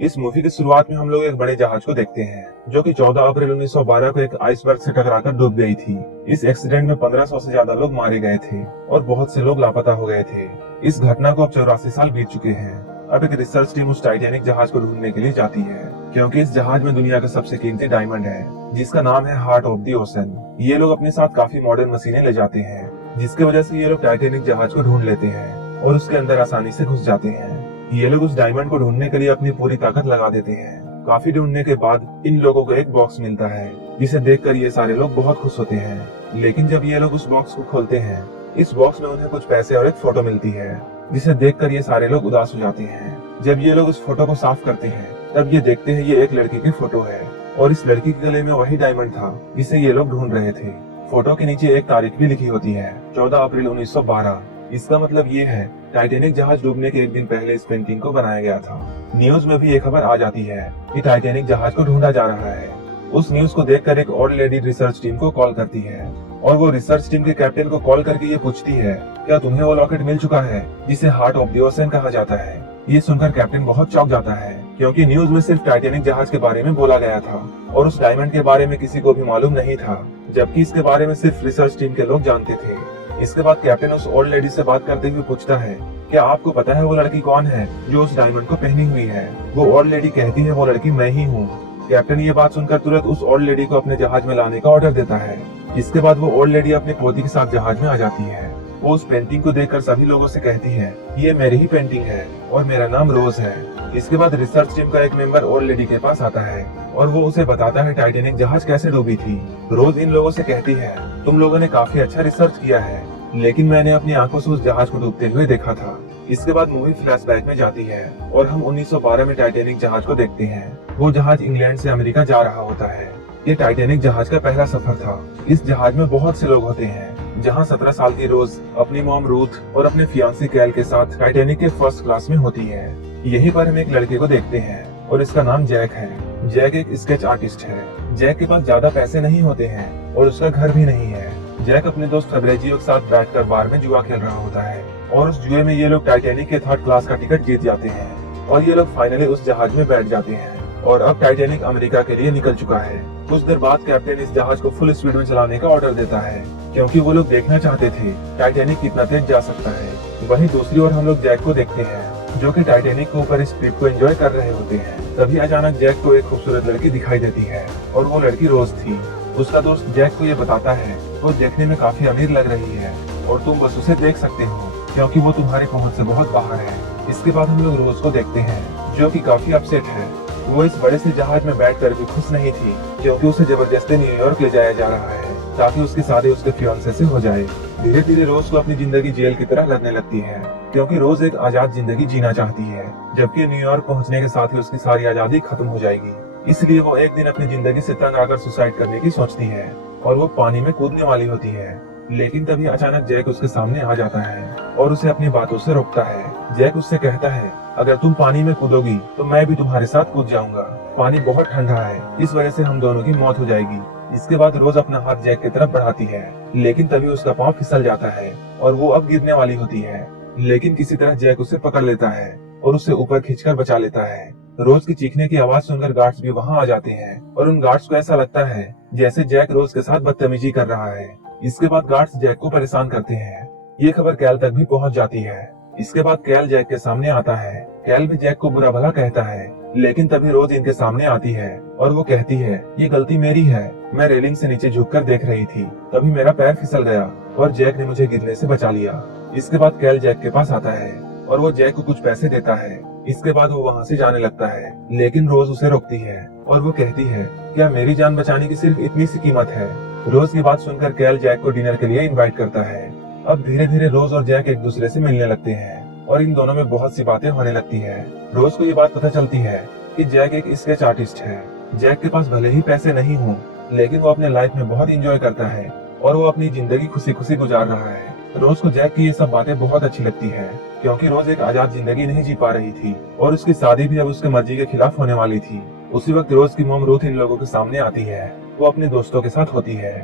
इस मूवी की शुरुआत में हम लोग एक बड़े जहाज को देखते हैं जो कि 14 अप्रैल 1912 को एक आइसबर्ग से टकराकर डूब गई थी। इस एक्सीडेंट में 1500 से ज्यादा लोग मारे गए थे और बहुत से लोग लापता हो गए थे। इस घटना को अब 84 साल बीत चुके हैं। अब एक रिसर्च टीम उस टाइटैनिक जहाज को ढूंढने के लिए जाती है क्योंकि इस जहाज में दुनिया का सबसे कीमती डायमंड है जिसका नाम है हार्ट ऑफ द ओशन। ये लोग अपने साथ काफी मॉडर्न मशीनें ले जाते हैं जिसकी वजह से ये लोग टाइटैनिक जहाज को ढूंढ लेते हैं और उसके अंदर आसानी से घुस जाते हैं। ये लोग उस डायमंड को ढूंढने के लिए अपनी पूरी ताकत लगा देते हैं। काफी ढूंढने के बाद इन लोगों को एक बॉक्स मिलता है जिसे देखकर ये सारे लोग बहुत खुश होते हैं। लेकिन जब ये लोग उस बॉक्स को खोलते हैं, इस बॉक्स में उन्हें कुछ पैसे और एक फोटो मिलती है जिसे देखकर ये सारे लोग उदास हो जाते हैं। जब ये लोग उस फोटो को साफ करते हैं तब ये देखते हैं ये एक लड़की की फोटो है और इस लड़की के गले में वही डायमंड था जिसे ये लोग ढूंढ रहे थे। फोटो के नीचे एक तारीख भी लिखी होती है, 14 अप्रैल 1912। इसका मतलब ये है टाइटैनिक जहाज डूबने के एक दिन पहले इस पेंटिंग को बनाया गया था। न्यूज में भी ये खबर आ जाती है कि टाइटैनिक जहाज को ढूंढा जा रहा है। उस न्यूज को देखकर एक और लेडी रिसर्च टीम को कॉल करती है और वो रिसर्च टीम के कैप्टन को कॉल करके ये पूछती है, क्या तुम्हें वो लॉकेट मिल चुका है जिसे हार्ट ऑफ द ओशन कहा जाता है। ये सुनकर कैप्टन बहुत चौंक जाता है क्योंकि न्यूज में सिर्फ टाइटैनिक जहाज के बारे में बोला गया था और उस डायमंड के बारे में किसी को भी मालूम नहीं था, जबकि इसके बारे में सिर्फ रिसर्च टीम के लोग जानते थे। इसके बाद कैप्टन उस ओल्ड लेडी से बात करते हुए पूछता है, क्या आपको पता है वो लड़की कौन है जो उस डायमंड को पहनी हुई है। वो ओल्ड लेडी कहती है, वो लड़की मैं ही हूँ। कैप्टन ये बात सुनकर तुरंत उस ओल्ड लेडी को अपने जहाज में लाने का ऑर्डर देता है। इसके बाद वो ओल्ड लेडी अपने पोती के साथ जहाज में आ जाती है। वो उस पेंटिंग को देखकर सभी लोगों से कहती है, ये मेरी ही पेंटिंग है और मेरा नाम रोज है। इसके बाद रिसर्च टीम का एक मेंबर ओल्ड लेडी के पास आता है और वो उसे बताता है टाइटैनिक जहाज कैसे डूबी थी। रोज इन लोगों से कहती है, तुम लोगों ने काफी अच्छा रिसर्च किया है, लेकिन मैंने अपनी आंखों से उस जहाज को डूबते हुए देखा था। इसके बाद मूवी फ्लैशबैक में जाती है और हम 1912 में टाइटैनिक जहाज को देखते हैं। वो जहाज इंग्लैंड से अमेरिका जा रहा होता है। ये टाइटैनिक जहाज का पहला सफर था। इस जहाज में बहुत से लोग होते हैं, जहाँ 17 साल की रोज अपनी मॉम रूथ और अपने फियांसी कैल के साथ टाइटैनिक के फर्स्ट क्लास में होती है। यहीं पर हम एक लड़के को देखते हैं और इसका नाम जैक है। जैक एक स्केच आर्टिस्ट है। जैक के पास ज्यादा पैसे नहीं होते हैं और उसका घर भी नहीं है। जैक अपने दोस्त फेब्रेजियो के साथ बैठकर बार में जुआ खेल रहा होता है और उस जुए में ये लोग टाइटैनिक के 3rd क्लास का टिकट जीत जाते हैं और ये लोग फाइनली उस जहाज में बैठ जाते हैं और अब टाइटैनिक अमेरिका के लिए निकल चुका है। कुछ देर बाद कैप्टन इस जहाज को फुल स्पीड में चलाने का ऑर्डर देता है क्योंकि वो लोग देखना चाहते थे टाइटैनिक कितना तेज जा सकता है। वहीं दूसरी ओर हम लोग जैक को देखते हैं जो कि टाइटैनिक के ऊपर इस ट्रिप को एंजॉय कर रहे होते हैं। तभी अचानक जैक को एक खूबसूरत लड़की दिखाई देती है और वो लड़की रोज थी। उसका दोस्त जैक को ये बताता है, वो देखने में काफी अमीर लग रही है और तुम बस उसे देख सकते हो क्योंकि वो तुम्हारे पहुंच से बहुत बाहर है। इसके बाद हम लोग रोज को देखते हैं जो कि काफी अपसेट है। वो इस बड़े से जहाज में बैठकर भी खुश नहीं थी क्योंकि उसे जबरदस्ती न्यूयॉर्क ले जाया जा रहा है ताकि उसकी शादी उसके फियांसे से हो जाए। धीरे धीरे रोज को अपनी जिंदगी जेल की तरह लगने लगती है क्योंकि रोज एक आजाद जिंदगी जीना चाहती है, जबकि न्यूयॉर्क पहुंचने के साथ ही उसकी सारी आजादी खत्म हो जाएगी। इसलिए वो एक दिन अपनी जिंदगी से तंग आकर सुसाइड करने की सोचती है और वो पानी में कूदने वाली होती है। लेकिन तभी अचानक जैक उसके सामने आ जाता है और उसे अपनी बातों से रोकता है। जैक उससे कहता है, अगर तुम पानी में कूदोगी तो मैं भी तुम्हारे साथ कूद जाऊंगा। पानी बहुत ठंडा है, इस वजह से हम दोनों की मौत हो जाएगी। इसके बाद रोज अपना हाथ जैक की तरफ बढ़ाती है, लेकिन तभी उसका पाँव फिसल जाता है और वो अब गिरने वाली होती है। लेकिन किसी तरह जैक उसे पकड़ लेता है और उसे ऊपर खींचकर बचा लेता है। रोज की चीखने की आवाज सुनकर गार्ड्स भी वहाँ आ जाते हैं और उन गार्ड्स को ऐसा लगता है जैसे जैक रोज के साथ बदतमीजी कर रहा है। इसके बाद गार्ड्स जैक को परेशान करते हैं। ये खबर कैल तक भी पहुँच जाती है। इसके बाद कैल जैक के सामने आता है। कैल भी जैक को बुरा भला कहता है, लेकिन तभी रोज इनके सामने आती है और वो कहती है, ये गलती मेरी है, मैं रेलिंग से नीचे झुककर देख रही थी, तभी मेरा पैर फिसल गया और जैक ने मुझे गिरने से बचा लिया। इसके बाद कैल जैक के पास आता है और वो जैक को कुछ पैसे देता है। इसके बाद वो वहाँ से जाने लगता है, लेकिन रोज उसे रोकती है और वो कहती है, क्या मेरी जान बचाने की सिर्फ इतनी सी कीमत है। रोज की बात सुनकर कैल जैक को डिनर के लिए इनवाइट करता है। अब धीरे धीरे रोज और जैक एक दूसरे से मिलने लगते हैं और इन दोनों में बहुत सी बातें होने लगती है। रोज को ये बात पता चलती है कि जैक एक स्केच आर्टिस्ट है। जैक के पास भले ही पैसे नहीं हो, लेकिन वो अपने लाइफ में बहुत एंजॉय करता है और वो अपनी जिंदगी खुशी खुशी गुजार रहा है। रोज को जैक की ये सब बातें बहुत अच्छी लगती है क्योंकि रोज एक आजाद जिंदगी नहीं जी पा रही थी और उसकी शादी भी अब उसके मर्जी के खिलाफ होने वाली थी। उसी वक्त रोज की मॉम रूथ इन लोगों के सामने आती है। वो अपने दोस्तों के साथ होती है।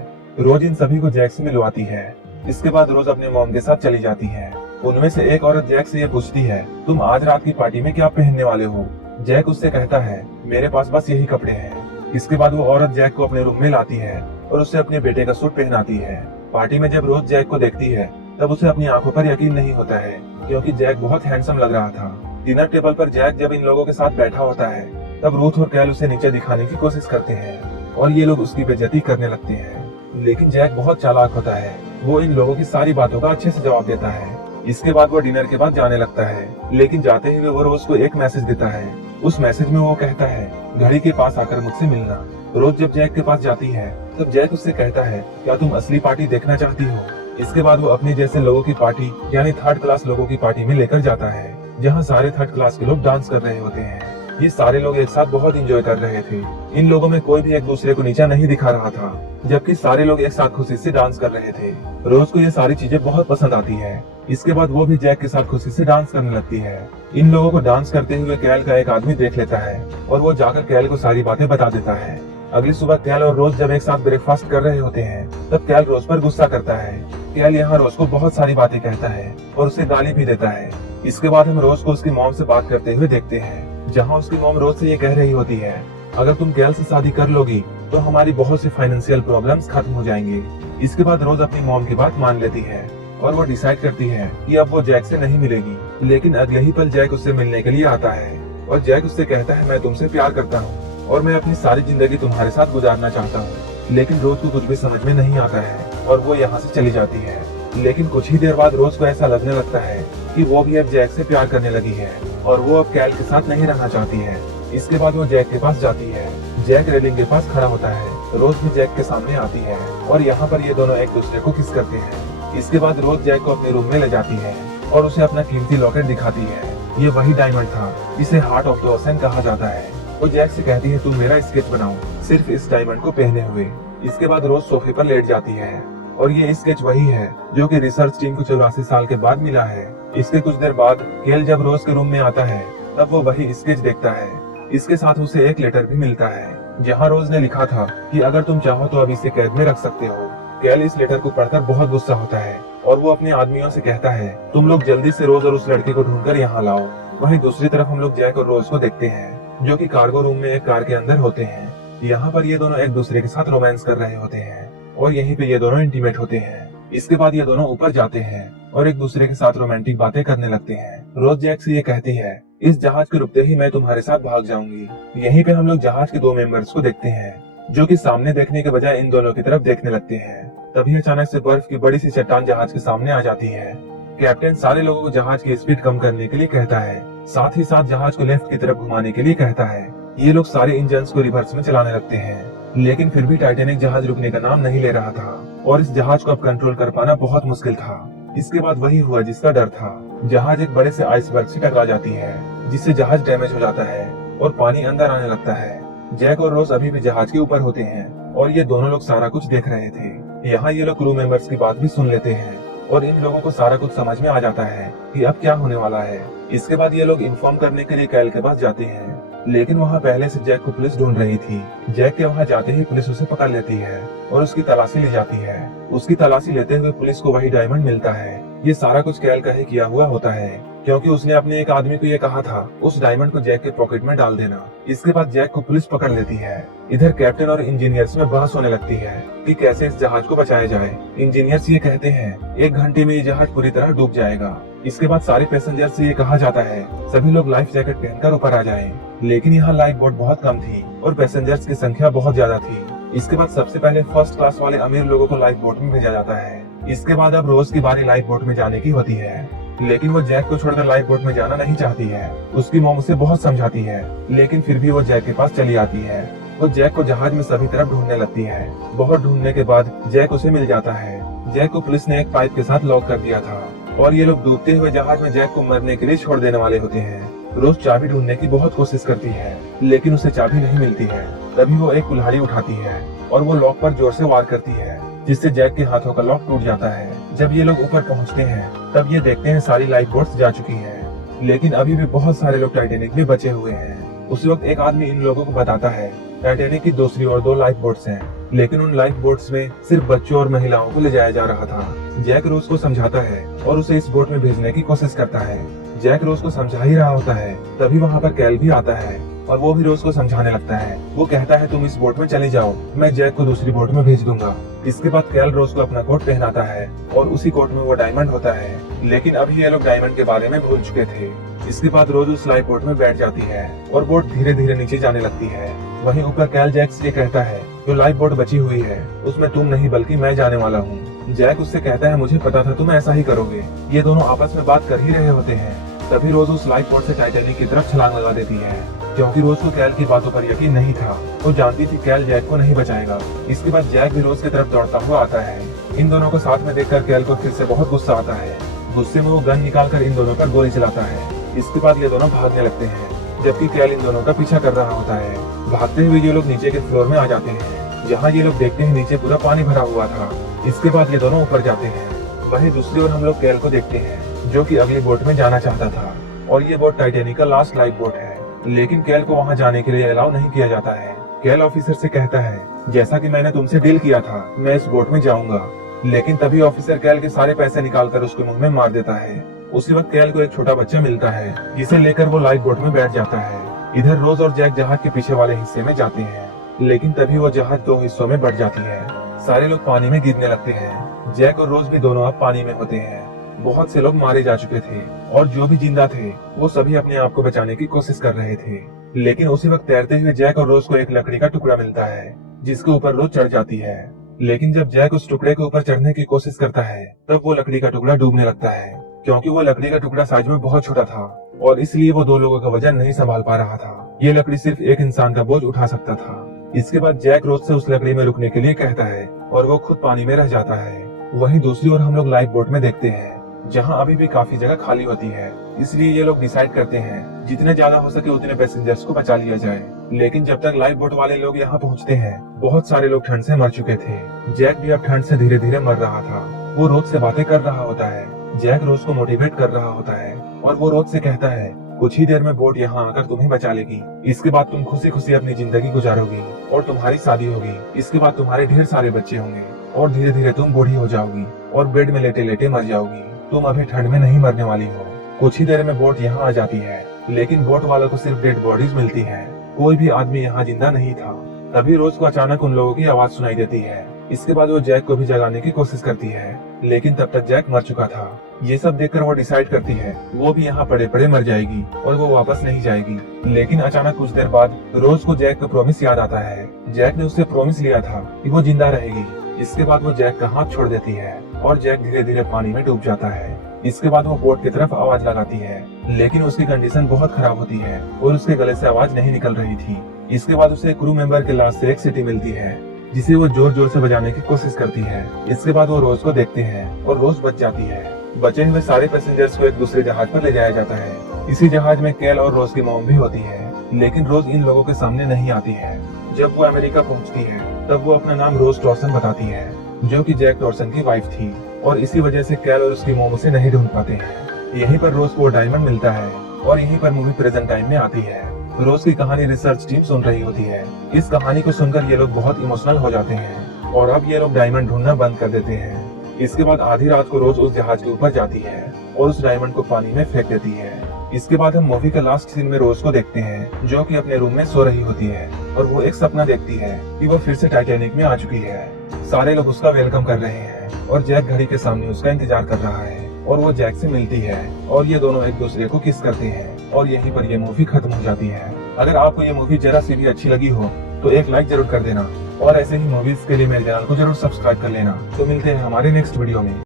रोज इन सभी को जैक से मिलवाती है। इसके बाद रोज अपने मॉम के साथ चली जाती है। उनमें से एक औरत जैक से ये पूछती है, तुम आज रात की पार्टी में क्या पहनने वाले हो। जैक उससे कहता है, मेरे पास बस यही कपड़े हैं। इसके बाद वो औरत जैक को अपने रूम में लाती है और उसे अपने बेटे का सूट पहनाती है। पार्टी में जब रोज जैक को देखती है तब उसे अपनी आंखों पर यकीन नहीं होता है, क्योंकि जैक बहुत हैंडसम लग रहा था। डिनर टेबल पर जैक जब इन लोगों के साथ बैठा होता है तब रूथ और कैल उसे नीचे दिखाने की कोशिश करते हैं और ये लोग उसकी बेइज्जती करने लगते हैं। लेकिन जैक बहुत चालाक होता है, वो इन लोगों की सारी बातों का अच्छे से जवाब देता है। इसके बाद वो डिनर के बाद जाने लगता है, लेकिन जाते हुए वो रोज को एक मैसेज देता है। उस मैसेज में वो कहता है, घड़ी के पास आकर मुझसे मिलना। रोज जब जैक के पास जाती है तब जैक उससे कहता है, क्या तुम असली पार्टी देखना चाहती हो? इसके बाद वो अपने जैसे लोगों की पार्टी यानी थर्ड क्लास लोगों की पार्टी में लेकर जाता है, जहाँ सारे थर्ड क्लास के लोग डांस कर रहे होते हैं। ये सारे लोग एक साथ बहुत एंजॉय कर रहे थे। इन लोगों में कोई भी एक दूसरे को नीचा नहीं दिखा रहा था, जबकि सारे लोग एक साथ खुशी से डांस कर रहे थे। रोज को ये सारी चीजें बहुत पसंद आती है। इसके बाद वो भी जैक के साथ खुशी से डांस करने लगती है। इन लोगों को डांस करते हुए कैल का एक आदमी देख लेता है और वो जाकर कैल को सारी बातें बता देता है। अगली सुबह कैल और रोज जब एक साथ ब्रेकफास्ट कर रहे होते हैं तब कैल रोज पर गुस्सा करता है। कैल यहाँ रोज को बहुत सारी बातें कहता है और उसे गाली भी देता है। इसके बाद हम रोज को उसकी मॉम से बात करते हुए देखते हैं, जहाँ उसकी मॉम रोज से ये कह रही होती है, अगर तुम कैल से शादी कर लोगी तो हमारी बहुत सी फाइनेंशियल प्रॉब्लम्स खत्म हो जाएंगी। इसके बाद रोज अपनी मॉम की बात मान लेती है और वो डिसाइड करती है कि अब वो जैक से नहीं मिलेगी। लेकिन अगले ही पल जैक उससे मिलने के लिए आता है और जैक उससे कहता है, मैं तुमसे प्यार करता हूँ और मैं अपनी सारी जिंदगी तुम्हारे साथ गुजारना चाहता हूँ। लेकिन रोज को कुछ भी समझ में नहीं आता है और वो यहाँ से चली जाती है। लेकिन कुछ ही देर बाद रोज को ऐसा लगने लगता है कि वो भी अब जैक से प्यार करने लगी है और वो अब कैल के साथ नहीं रहना चाहती है। इसके बाद वो जैक के पास जाती है। जैक रेलिंग के पास खड़ा होता है। रोज भी जैक के सामने आती है और यहाँ पर ये दोनों एक दूसरे को किस करते हैं। इसके बाद रोज जैक को अपने रूम में ले जाती है और उसे अपना कीमती लॉकेट दिखाती है। ये वही डायमंड था जिसे हार्ट ऑफ द ओशन कहा जाता है। वो जैक से कहती है, तुम मेरा स्केच बनाओ सिर्फ इस डायमंड को पहने हुए। इसके बाद रोज सोफे पर लेट जाती है और ये स्केच वही है जो कि रिसर्च टीम को 84 साल के बाद मिला है। इसके कुछ देर बाद केल जब रोज के रूम में आता है तब वो वही स्केच देखता है। इसके साथ उसे एक लेटर भी मिलता है जहाँ रोज ने लिखा था कि अगर तुम चाहो तो अब इसे कैद में रख सकते हो। केल इस लेटर को पढ़कर बहुत गुस्सा होता है और वो अपने आदमियों से कहता है, तुम लोग जल्दी से रोज और उस लड़के को ढूंढकर यहाँ लाओ। वहीं दूसरी तरफ हम लोग जैक और रोज को देखते हैं जो कि कार्गो रूम में एक कार के अंदर होते हैं। यहाँ पर ये दोनों एक दूसरे के साथ रोमांस कर रहे होते हैं और यहीं पे ये दोनों इंटीमेट होते हैं। इसके बाद ये दोनों ऊपर जाते हैं और एक दूसरे के साथ रोमांटिक बातें करने लगते हैं। रोज जैक से ये कहती है, इस जहाज के रुकते ही मैं तुम्हारे साथ भाग जाऊंगी। यहीं पे हम लोग जहाज के 2 मेंबर्स को देखते हैं जो कि सामने देखने के बजाय इन दोनों की तरफ देखने लगते हैं। तभी अचानक से बर्फ की बड़ी सी चट्टान जहाज के सामने आ जाती है। कैप्टन सारे लोगों को जहाज की स्पीड कम करने के लिए कहता है, साथ ही साथ जहाज को लेफ्ट की तरफ घुमाने के लिए कहता है। ये लोग सारे इंजन्स को रिवर्स में चलाने लगते हैं, लेकिन फिर भी टाइटैनिक जहाज रुकने का नाम नहीं ले रहा था और इस जहाज को अब कंट्रोल कर पाना बहुत मुश्किल था। इसके बाद वही हुआ जिसका डर था। जहाज एक बड़े से आइसबर्ग से टकरा जाती है जिससे जहाज डैमेज हो जाता है और पानी अंदर आने लगता है। जैक और रोज अभी भी जहाज के ऊपर होते हैं और ये दोनों लोग सारा कुछ देख रहे थे। यहाँ ये लोग क्रू मेंबर्स की बात भी सुन लेते हैं और इन लोगों को सारा कुछ समझ में आ जाता है कि अब क्या होने वाला है। इसके बाद ये लोग इन्फॉर्म करने के लिए कैल के पास जाते हैं, लेकिन वहाँ पहले से जैक को पुलिस ढूंढ रही थी। जैक के वहाँ जाते ही पुलिस उसे पकड़ लेती है और उसकी तलाशी ली जाती है। उसकी तलाशी लेते हुए पुलिस को वही डायमंड मिलता है। ये सारा कुछ कैल का ही किया हुआ होता है, क्योंकि उसने अपने एक आदमी को ये कहा था उस डायमंड को जैक के पॉकेट में डाल देना। इसके बाद जैक को पुलिस पकड़ लेती है। इधर कैप्टन और इंजीनियर्स में बहस होने लगती है कि कैसे इस जहाज को बचाया जाए। इंजीनियर्स ये कहते हैं 1 घंटे में ये जहाज पूरी तरह डूब जाएगा। इसके बाद सारे पैसेंजर से ये कहा जाता है सभी लोग लाइफ जैकेट पहनकर ऊपर आ जाएं। लेकिन यहाँ लाइफ बोट बहुत कम थी और पैसेंजर्स की संख्या बहुत ज्यादा थी। इसके बाद सबसे पहले फर्स्ट क्लास वाले अमीर लोगों को लाइफ बोट में भेजा जाता है। इसके बाद अब रोज की बारी लाइफ बोट में जाने की होती है, लेकिन वो जैक को छोड़कर लाइफ बोट में जाना नहीं चाहती है। उसकी मॉम उसे बहुत समझाती है, लेकिन फिर भी वो जैक के पास चली आती है। वो जैक को जहाज में सभी तरफ ढूंढने लगती है। बहुत ढूंढने के बाद जैक उसे मिल जाता है। जैक को पुलिस ने एक पाइप के साथ लॉक कर दिया था और ये लोग डूबते हुए जहाज में जैक को मरने के लिए छोड़ देने वाले होते हैं। रोज चाबी ढूंढने की बहुत कोशिश करती है, लेकिन उसे चाबी नहीं मिलती है। तभी वो एक कुल्हाड़ी उठाती है और वो लॉक पर जोर से वार करती है, जिससे जैक के हाथों का लॉक टूट जाता है। जब ये लोग ऊपर पहुंचते हैं तब ये देखते हैं सारी लाइफ बोट्स जा चुकी हैं, लेकिन अभी भी बहुत सारे लोग टाइटैनिक में बचे हुए हैं। उसी वक्त एक आदमी इन लोगों को बताता है टाइटैनिक की दूसरी और 2 लाइफ बोट्स हैं, लेकिन उन लाइफ बोट्स में सिर्फ बच्चों और महिलाओं को ले जाया जा रहा था। जैक रोज को समझाता है और उसे इस बोट में भेजने की कोशिश करता है। जैक रोज को समझा ही रहा होता है, तभी वहाँ पर कैल भी आता है और वो भी रोज को समझाने लगता है। वो कहता है तुम इस बोट में चले जाओ, मैं जैक को दूसरी बोट में भेज दूंगा। इसके बाद कैल रोज को अपना कोट पहनाता है और उसी कोट में वो डायमंड होता है, लेकिन अभी ये लोग डायमंड के बारे में भूल चुके थे। इसके बाद रोज उस लाइफ बोट में बैठ जाती है और बोट धीरे धीरे नीचे जाने लगती है। वहीं ऊपर कैल जैक से कहता है जो लाइफ बोट बची हुई है उसमें तुम नहीं बल्कि मैं जाने वाला हूँ। जैक उससे कहता है मुझे पता था तुम ऐसा ही करोगे। ये दोनों आपस में बात कर ही रहे होते हैं, तभी रोज उस लाइफ बोट से टाइटैनिक की तरफ छलांग लगा देती है, क्योंकि रोज को कैल की बातों पर यकीन नहीं था। वो जानती थी कैल जैक को नहीं बचाएगा। इसके बाद जैक भी रोज की तरफ दौड़ता हुआ आता है। इन दोनों को साथ में देखकर कैल को फिर से बहुत गुस्सा आता है। गुस्से में वो गन निकालकर इन दोनों पर गोली चलाता है। इसके बाद ये दोनों भागने लगते हैं, जबकि कैल इन दोनों का पीछा कर रहा होता है। भागते हुए ये लोग नीचे के फ्लोर में आ जाते हैं, जहाँ ये लोग देखते हैं नीचे पूरा पानी भरा हुआ था। इसके बाद ये दोनों ऊपर जाते हैं। वहीं दूसरी ओर हम लोग कैल को देखते हैं, जो कि अगली बोट में जाना चाहता था और ये बोट टाइटैनिक का लास्ट लाइफ बोट है, लेकिन कैल को वहाँ जाने के लिए अलाउ नहीं किया जाता है। कैल ऑफिसर से कहता है जैसा कि मैंने तुमसे डील किया था मैं इस बोट में जाऊंगा, लेकिन तभी ऑफिसर कैल के सारे पैसे निकालकर उसके मुंह में मार देता है। उसी वक्त कैल को एक छोटा बच्चा मिलता है, जिसे लेकर वो लाइफ बोट में बैठ जाता है। इधर रोज और जैक जहाज के पीछे वाले हिस्से में जाते हैं, लेकिन तभी वो जहाज दो हिस्सों में बढ़ जाती है। सारे लोग पानी में गिरने लगते हैं। जैक और रोज भी दोनों अब पानी में होते हैं। बहुत से लोग मारे जा चुके थे और जो भी जिंदा थे वो सभी अपने आप को बचाने की कोशिश कर रहे थे, लेकिन उसी वक्त तैरते हुए जैक और रोज को एक लकड़ी का टुकड़ा मिलता है, जिसके ऊपर रोज चढ़ जाती है। लेकिन जब जैक उस टुकड़े के ऊपर चढ़ने की कोशिश करता है, तब वो लकड़ी का टुकड़ा डूबने लगता है, क्योंकि वो लकड़ी का टुकड़ा साइज में बहुत छोटा था और इसलिए वो दो लोगों का वजन नहीं संभाल पा रहा था। ये लकड़ी सिर्फ एक इंसान का बोझ उठा सकता था। इसके बाद जैक रोज से उस लकड़ी में रुकने के लिए कहता है और वो खुद पानी में रह जाता है। वहीं दूसरी ओर हम लोग लाइफ बोट में देखते हैं, जहां अभी भी काफी जगह खाली होती है, इसलिए ये लोग डिसाइड करते हैं जितने ज्यादा हो सके उतने पैसेंजर्स को बचा लिया जाए। लेकिन जब तक लाइफ बोट वाले लोग यहाँ पहुँचते हैं, बहुत सारे लोग ठंड से मर चुके थे। जैक भी अब ठंड से धीरे धीरे मर रहा था। वो रोज से बातें कर रहा होता है। जैक रोज को मोटिवेट कर रहा होता है और वो रोज से कहता है कुछ ही देर में बोट यहाँ आकर तुम्हें बचा लेगी। इसके बाद तुम खुशी खुशी अपनी जिंदगी गुजारोगी और तुम्हारी शादी होगी। इसके बाद तुम्हारे ढेर सारे बच्चे होंगे और धीरे धीरे तुम बूढ़ी हो जाओगी और बेड में लेटे लेटे मर जाओगी। तुम अभी ठंड में नहीं मरने वाली हो। कुछ ही देर में बोट यहाँ आ जाती है, लेकिन बोट वालों को सिर्फ डेड बॉडीज मिलती है। कोई भी आदमी यहाँ जिंदा नहीं था। तभी रोज को अचानक उन लोगों की आवाज सुनाई देती है। इसके बाद वो जैक को भी जगाने की कोशिश करती है, लेकिन तब तक जैक मर चुका था। ये सब देखकर वो डिसाइड करती है वो भी यहाँ पड़े पड़े मर जाएगी और वो वापस नहीं जाएगी। लेकिन अचानक कुछ देर बाद रोज को जैक का प्रॉमिस याद आता है। जैक ने उससे प्रॉमिस लिया था कि वो जिंदा रहेगी। इसके बाद वो जैक का हाथ छोड़ देती है और जैक धीरे धीरे पानी में डूब जाता है। इसके बाद वो बोट की तरफ आवाज लगाती है, लेकिन उसकी कंडीशन बहुत खराब होती है और उसके गले से आवाज नहीं निकल रही थी। इसके बाद उसे क्रू मेंबर के लाश से एक सीटी मिलती है, जिसे वो जोर जोर से बजाने की कोशिश करती है। इसके बाद वो रोज को देखते हैं और रोज बच जाती है। बचे हुए सारे पैसेंजर्स को एक दूसरे जहाज पर ले जाया जाता है। इसी जहाज में कैल और रोज की मॉम भी होती है, लेकिन रोज इन लोगों के सामने नहीं आती है। जब वो अमेरिका पहुंचती है, तब वो अपना नाम रोज टॉर्सन बताती है, जो कि जैक टॉर्सन की वाइफ थी, और इसी वजह से कैल और उसकी मॉम उसे नहीं ढूंढ पाते हैं। यहीं पर रोज को डायमंड मिलता है और यहीं पर मूवी प्रेजेंट टाइम में आती है। रोज की कहानी रिसर्च टीम सुन रही होती है। इस कहानी को सुनकर ये लोग बहुत इमोशनल हो जाते हैं और अब ये लोग डायमंड ढूंढना बंद कर देते हैं। इसके बाद आधी रात को रोज उस जहाज के ऊपर जाती है और उस डायमंड को पानी में फेंक देती है। इसके बाद हम मूवी के लास्ट सीन में रोज को देखते हैं, जो कि अपने रूम में सो रही होती है और वो एक सपना देखती है कि वो फिर से टाइटैनिक में आ चुकी है। सारे लोग उसका वेलकम कर रहे हैं और जैक घड़ी के सामने उसका इंतजार कर रहा है और वो जैक से मिलती है और ये दोनों एक दूसरे को किस करते हैं और यहीं पर ये मूवी खत्म हो जाती है। अगर आपको ये मूवी जरा सी भी अच्छी लगी हो तो एक लाइक जरूर कर देना और ऐसे ही मूवीज के लिए मेरे चैनल को जरूर सब्सक्राइब कर लेना। तो मिलते हैं हमारे नेक्स्ट वीडियो में।